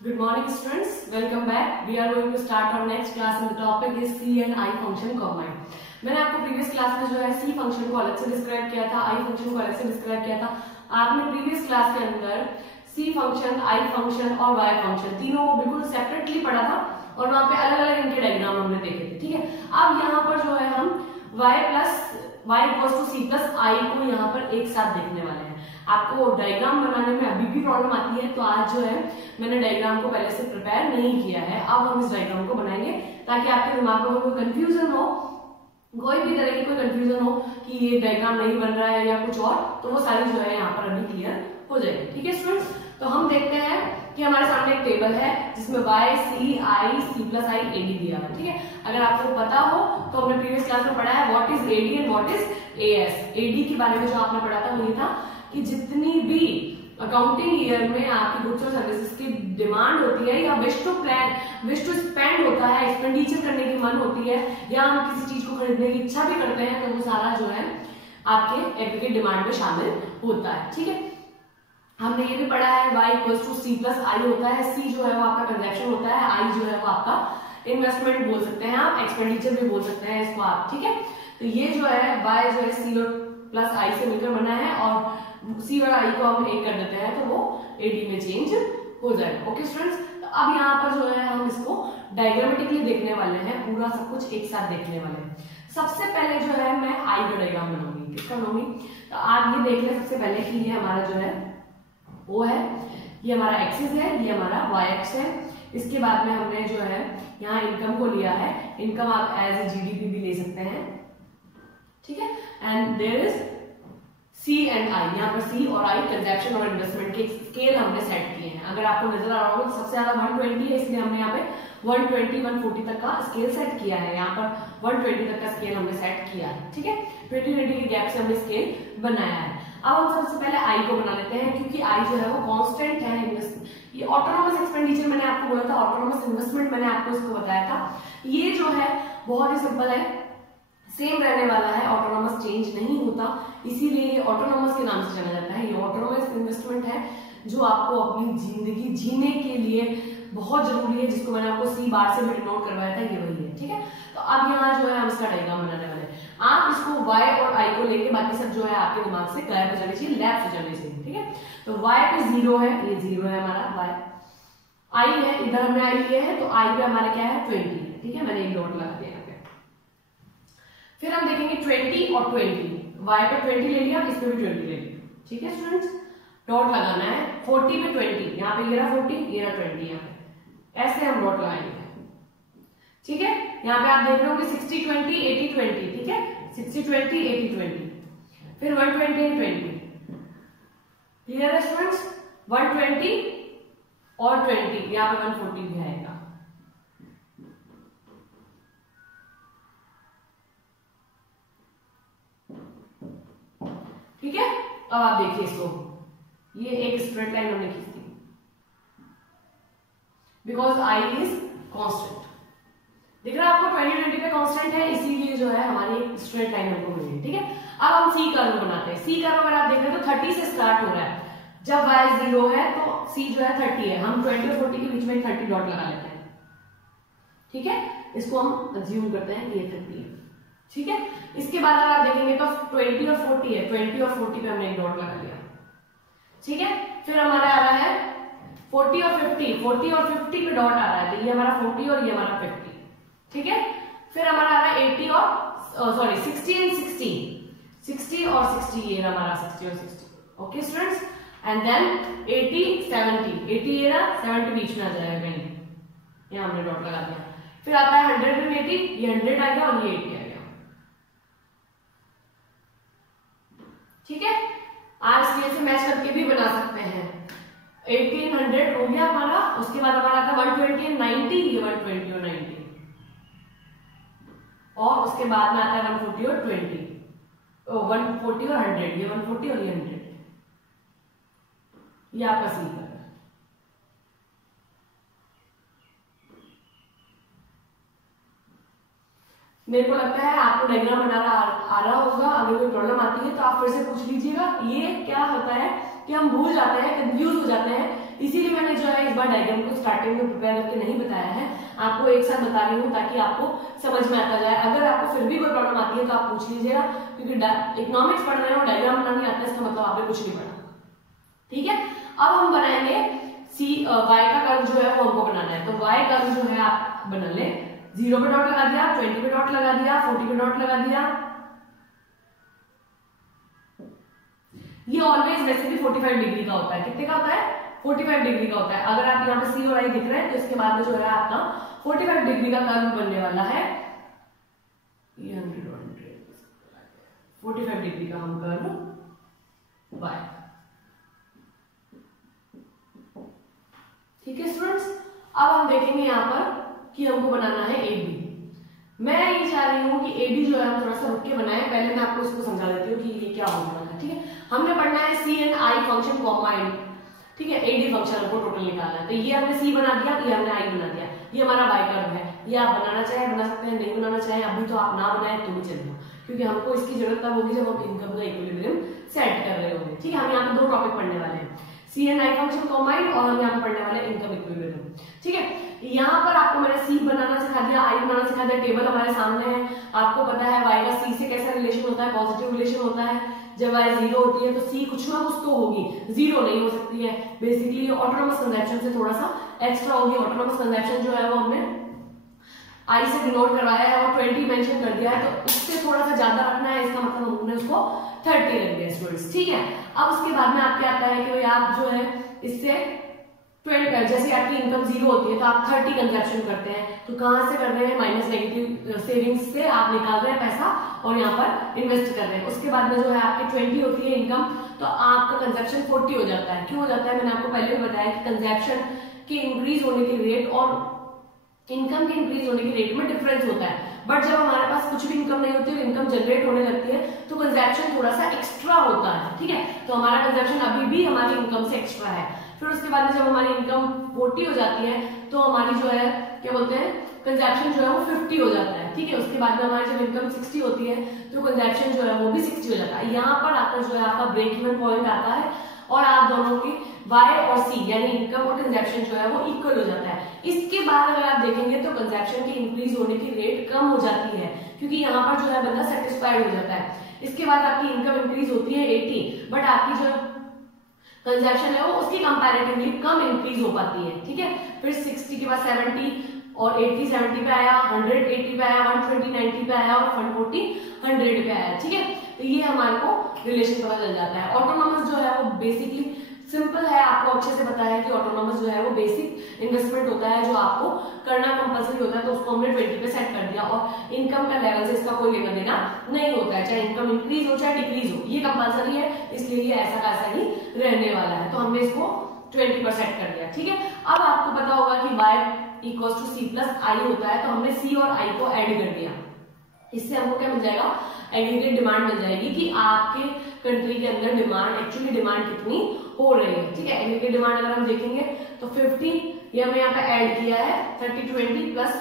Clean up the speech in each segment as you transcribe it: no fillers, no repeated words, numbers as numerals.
Good morning students, welcome back. We are going to start our next class and the topic is C and I function combined. मैंने आपको previous class में जो है C function को अलग से describe किया था, I फंक्शन को अलग से डिस्क्राइब किया था। आपने प्रीवियस क्लास के अंदर C फंक्शन, I फंक्शन और Y फंक्शन तीनों को बिल्कुल सेपरेटली पढ़ा था और वहाँ पे अलग अलग इनके डायग्राम हमने देखे थे, ठीक है। अब यहाँ पर जो है हम y equals to c plus I को यहाँ पर एक साथ देखने वाले हैं। आपको डायग्राम बनाने में अभी भी प्रॉब्लम आती है तो आज जो है मैंने डायग्राम को पहले से प्रिपेयर नहीं किया है। अब हम इस डायग्राम को बनाएंगे ताकि आपके दिमाग में कोई कंफ्यूजन हो, कोई भी तरह की कोई कंफ्यूजन हो कि ये डायग्राम नहीं बन रहा है या कुछ और, तो वो सारी जो है यहाँ पर अभी क्लियर हो जाएगी, ठीक है स्टूडेंट्स। तो हम देखते हैं कि हमारे सामने एक टेबल है जिसमें y c i c plus i ad दिया हुआ है, ठीक है। अगर आपको पता हो तो हमने प्रीवियस क्लास में पढ़ा है what is ad and what is as। ad के बारे में जो आपने पढ़ा था वो ये था कि जितनी भी अकाउंटिंग ईयर में आपकी गुड्स और सर्विसेज की डिमांड होती है या विश टू स्पेंड होता है, एक्सपेंडिचर करने की मन होती है या हम किसी चीज को खरीदने की इच्छा भी करते हैं तो वो सारा जो है आपके एग्रीगेट डिमांड में शामिल होता है, ठीक है। हमने ये भी पढ़ा है y equals to c plus i होता है। c जो है वो आपका ट्रांजैक्शन होता है, i जो है वो आपका इन्वेस्टमेंट बोल सकते हैं आप, एक्सपेंडिचर भी बोल सकते हैं इसको आप, ठीक है। तो ये जो है y जो है c और प्लस i से मिलकर बना है और c और i को हम एक कर देते हैं तो वो ad में चेंज हो जाएगा, ओके स्टूडेंट्स। तो अब यहाँ पर जो है हम इसको डायग्रामेटिकली देखने वाले हैं, पूरा सब कुछ एक साथ देखने वाले हैं। सबसे पहले जो है मैं i का डायग्राम बनाऊंगी, किसका बनाऊंगी, तो आप ये देख लें सबसे पहले कि ये हमारा जो है वो है, ये हमारा एक्सिस है, ये हमारा y एक्स है। इसके बाद में हमने जो है यहाँ इनकम को लिया है, इनकम आप एज ए जीडीपी भी ले सकते हैं, ठीक है। And there is C and I, यहाँ पर C और I ट्रांजैक्शन और इन्वेस्टमेंट के स्केल हमने सेट किए हैं। अगर आपको नजर आ रहा हो सबसे ज्यादा 120 है, इसलिए हमने यहाँ पे 120 140 तक का स्केल सेट किया है। यहाँ पर 120 तक का स्केल हमने सेट किया है, ठीक है। 20-20 के गैप से हमने स्केल बनाया है। अब हम सबसे पहले I को बना लेते हैं क्योंकि I जो है वो कांस्टेंट है। ये ऑटोनोमस एक्सपेंडिचर मैंने आपको बोला था, ऑटोनोमस इन्वेस्टमेंट मैंने आपको इसको बताया था। ये जो है बहुत ही सिंपल है, सेम रहने वाला है, ऑटोनोमस चेंज नहीं होता, इसीलिए ये ऑटोनोमस के नाम से जाना जाता है। ये ऑटोनोमस इन्वेस्टमेंट है जो आपको अपनी जिंदगी जीने के लिए बहुत जरूरी है, जिसको मैंने आपको C बार से भी डिनोट करवाया था, ये वही है, ठीक है। तो अब यहाँ जो है हम इसका डायग्राम बनाने वाले हैं। आप इसको y और i को लेके बाकी सब जो है आपके दिमाग से गायब हो जाने चाहिए, लैप्स हो जाने चाहिए, ठीक है। तो y पे 0 है, ये 0 है हमारा y, i है, इधर हमने i लिया है तो i पे हमारा क्या है 20 है, ठीक है। मैंने एक डॉट लगा दिया यहाँ पे। फिर हम देखेंगे 20 और 20, y पे 20 ले लिया, इस पे भी 20 ले लिया, ठीक है स्टूडेंट्स। डॉट लगाना है 40 पे 20, यहाँ पे ये रहा 40, ये रहा 20, यहाँ पे ऐसे हम डॉट लगाएंगे, ठीक है। यहाँ पे आप देख रहे हो कि 60-20 80-20, ठीक है, 60-20 80-20, फिर 120 and 20, क्लियर है स्टूडेंट्स। 120 और 20, यहाँ पे 140 भी आएगा, ठीक है। अब आप देखिए इसको, ये एक स्ट्रेट लाइन हमने खींच दी बिकॉज I इज कांस्टेंट, दिख रहा है आपको 20-20 पे कांस्टेंट है, इसीलिए जो है हमारी स्ट्रेट लाइन हमको मिली, ठीक है। अब हम C कर्व बनाते हैं। C कर्व अगर आप देख रहे हो तो 30 से स्टार्ट हो रहा है, जब y 0 है तो C जो है 30 है, हम 20 और 40 के बीच में 30 डॉट लगा लेते हैं, ठीक है। इसको हम अज्यूम करते हैं कि ये 30 है, ठीक है। इसके बाद अगर आप देखेंगे तो 20 और 40 है, 20 और 40 पे हमने एक डॉट लगा लिया, ठीक है। फिर हमारा आ रहा है 40 और 50, 40 और 50 पे डॉट आ रहा है, तो ये हमारा 40 और ये हमारा 50, ठीक है। फिर हमारा आ रहा है 80 और सॉरी 60 एंड 60, 60 और 60, ये हमारा 60 और 60, ओके स्टूडेंट्स। एंड देन 80 70, 80 ये रहा, 70 बीच में आ जाएगा कहीं, यहाँ हमने डॉट लगा दिया। फिर आता है 180, ये 100 आ गया और ये 80 आ गया, ठीक है। आप स्केल से मैच करके भी बना सकते हैं। 1800 हो गया हमारा, उसके बाद हमारा आता है 120 और 90, ये 120 और 90, और उसके बाद में आता है 140 और 20, 140 और 100, ये 140 और ये 100, ये आपका C कर्व है। मेरे को लगता है आपको डायग्राम बनाना आ रहा होगा, अगर कोई प्रॉब्लम आती है तो आप फिर से पूछ लीजिएगा। ये क्या होता है कि हम भूल जाते हैं, कंफ्यूज हो जाते हैं इसीलिए मैंने जो है इस बार डायग्राम को स्टार्टिंग में प्रिपेयर करके नहीं बताया है, आपको एक साथ बता रही हूँ ताकि आपको समझ में आता जाए। अगर आपको फिर भी कोई प्रॉब्लम आती है तो आप पूछ लीजिएगा, क्योंकि इकोनॉमिक्स पढ़ रहे हो डायग्राम बनाना नहीं आता इसका मतलब आपने कुछ नहीं पढ़ा। ठीक है, अब हम बनाएंगे y का कर्व जो है वो हमको बनाना है। तो y कर्व जो है आप बना ले, 0 पे डॉट लगा दिया, 20 पे डॉट लगा दिया, 40 पे डॉट लगा दिया। ये ऑलवेज वैसे भी 45 डिग्री का होता है। कितने का होता है? 45 डिग्री का होता है। अगर आप यहाँ पे सी और आई दिख रहे हैं तो इसके बाद में जो है आपका 45 डिग्री का कर्व बनने वाला है। ये 45 डिग्री का हम कर्व y। ठीक है स्टूडेंट्स, अब हम देखेंगे यहाँ पर कि हमको बनाना है AB। मैं ये चाह रही हूँ कि AB जो है हम थोड़ा सा रुक के बनाए। पहले मैं आपको इसको समझा देती हूँ कि ये क्या होने वाला है। ठीक है, हमने पढ़ना है C and I function combined. ठीक है, AD फंक्शन हमको टोटल निकालना है। तो ये हमने C बना दिया, ये हमने I बना दिया, ये हमारा y कर्व है। ये आप बनाना चाहे बना सकते हैं, नहीं बनाना चाहे अभी तो आप ना बनाए तो भी चलेगा, क्योंकि हमको इसकी जरूरत तब होगी जब हम इनकम का इक्विलिब्रियम सेट कर रहे होंगे। ठीक है, हम यहाँ पे 2 टॉपिक पढ़ने वाले हैं, C and I function combined, और हम यहाँ पे पढ़ने वाले इनकम इक्विलिब्रियम। ठीक है, यहाँ पर आपको मैंने C बनाना सिखा दिया, I बनाना सिखा दिया। टेबल हमारे सामने है, आपको पता है y का C से कैसा रिलेशन होता है, पॉजिटिव रिलेशन होता है। जब y 0 होती है तो C कुछ ना कुछ तो होगी, 0 नहीं हो सकती है। बेसिकली ऑटोनोमस कंजप्शन से थोड़ा सा एक्स्ट्रा होगी। ऑटोनोमस कंजप्शन जो है वो हमने I से डिनोट करवाया है और 20 मेंशन कर दिया है, तो इससे थोड़ा सा ज्यादा रखना है, इसका मतलब हमने उसको 30 रख दिया स्टूडेंट्स। ठीक है, अब उसके बाद में आपके आता है कि भाई आप जो है इससे 20, जैसे आपकी इनकम 0 होती है तो आप 30 कंजप्शन करते हैं। तो कहां से कर रहे हैं? माइनस नेगेटिव सेविंग्स से आप निकाल रहे हैं पैसा और यहाँ पर इन्वेस्ट कर रहे हैं। उसके बाद में जो है आपकी 20 होती है इनकम, तो आपका कंजप्शन 40 हो जाता है। क्यों हो जाता है? मैंने आपको पहले भी बताया कि कंजप्शन के इंक्रीज होने के रेट और इनकम के इंक्रीज होने के रेट में डिफरेंस होता है। बट जब हमारे पास कुछ भी इनकम नहीं होती है, इनकम जनरेट होने लगती है, तो कंजप्शन थोड़ा सा एक्स्ट्रा होता है। ठीक है, तो हमारा कंजप्शन अभी भी हमारी इनकम से एक्स्ट्रा है। फिर उसके बाद जब हमारी इनकम 40 हो जाती है तो हमारी जो है क्या बोलते हैं, कंजप्शन जो है वो 50 हो जाता है। ठीक है, उसके बाद में हमारी जब इनकम 60 होती है तो कंजप्शन जो है वो भी 60 हो जाता है। यहाँ पर आकर जो है आपका ब्रेक इवन पॉइंट आता है और आप दोनों की y और c यानी इनकम और कंजप्शन जो है वो इक्वल हो जाता है। इसके बाद अगर आप देखेंगे तो कंजप्शन की इंक्रीज होने की रेट कम हो जाती है, क्योंकि यहाँ पर जो है बंदा सेटिस्फाइड हो जाता है। इसके बाद आपकी इनकम इंक्रीज होती है 80, बट आपकी जो कंजप्शन है वो उसकी कंपैरेटिवली कम इंक्रीज हो पाती है। ठीक है, फिर 60 के बाद 70 और 80 70 पे आया, 100 80 पे आया, 120 90 पे आया और 140 100 पे आया। ठीक है, तो ये हमारे को रिलेशन पता चल जाता है। ऑटोनोमस जो है वो बेसिकली सिंपल है, आपको अच्छे से पता है कि ऑटोनोमस जो है वो बेसिक इन्वेस्टमेंट होता है जो आपको करना कंपलसरी होता है, तो उसको हमने 20 पे सेट कर दिया और इनकम का लेवल से इसका कोई लेना देना नहीं होता है, चाहे इनकम इंक्रीज हो चाहे डिक्रीज हो, ये कंपलसरी है, इसलिए ये ऐसा का ऐसा ही रहने वाला है। तो हमने इसको 20 पर सेट कर दिया। ठीक है, अब आपको पता होगा कि y equal to c plus i होता है, तो हमने c और i को ऐड कर दिया। इससे हमको क्या मिल जाएगा? एग्रीगेट डिमांड मिल जाएगी कि आपके कंट्री के अंदर डिमांड एक्चुअली डिमांड कितनी हो रही है। ठीक है, एग्रीगेट डिमांड अगर हम देखेंगे तो 50 ये हमने यहाँ पे ऐड किया है, 30 20 प्लस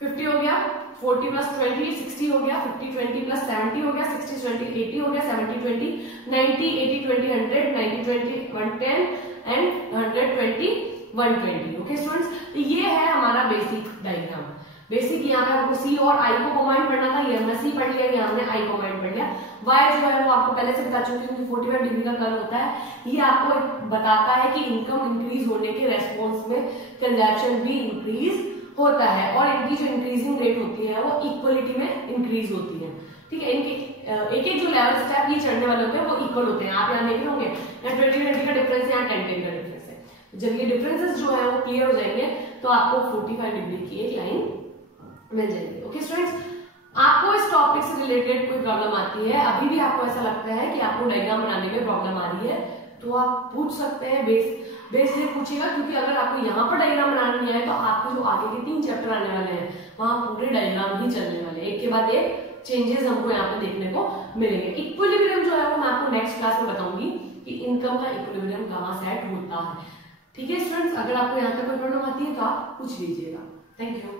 50 हो गया, 40 प्लस 20 60 हो गया, 50 20 प्लस 70 हो गया, 60 20 80 हो गया, 70 20 90 80 20 100 90 20 110 एंड 100 20 120। ओके स्टूडेंट्स, तो ये है हमारा बेसिक डायग्राम। बेसिक यहाँ पे हमको C और I को कॉम्बाइन पढ़ना था, ये हमने C पढ़ लिया, ये हमने I कॉम्बाइन पढ़ लिया। Y जो है वो आपको पहले से बता चुकी हूँ 45 डिग्री का कर्व होता है, ये आपको बताता है कि इनकम इंक्रीज होने के रेस्पॉन्स में कंजप्शन भी इंक्रीज होता है और इनकी जो इंक्रीजिंग रेट होती है वो इक्वलिटी में इंक्रीज होती है। ठीक है, इनके एक एक जो लेवल स्टेप ये चढ़ने वाले होते हैं वो इक्वल होते हैं। आप यहाँ देख रहे होंगे यहाँ 20 का डिफरेंस है, यहाँ 10 का डिफरेंस है। जब ये डिफरेंसेस जो है वो क्लियर हो जाएंगे तो आपको 45 डिग्री की एक लाइन मिल जाएगी। ओके स्टूडेंट्स, आपको इस टॉपिक से रिलेटेड कोई प्रॉब्लम आती है, अभी भी आपको ऐसा लगता है कि आपको डायग्राम बनाने में प्रॉब्लम आ रही है, तो आप पूछ सकते हैं। बेस से पूछिएगा, क्योंकि अगर आपको यहाँ पर डायग्राम बनाना नहीं आए तो आपको जो आगे के 3 चैप्टर आने वाले हैं वहां पूरे डायग्राम ही चलने वाले हैं, एक के बाद एक चेंजेस हमको यहाँ पे देखने को मिलेंगे। इक्विलिब्रियम जो है वो मैं आपको नेक्स्ट क्लास में बताऊंगी कि इनकम का इक्विलिब्रियम कहाँ सेट होता है। ठीक है स्टूडेंट्स, अगर आपको यहाँ तक कोई प्रॉब्लम आती है तो आप पूछ लीजिएगा। Thank you.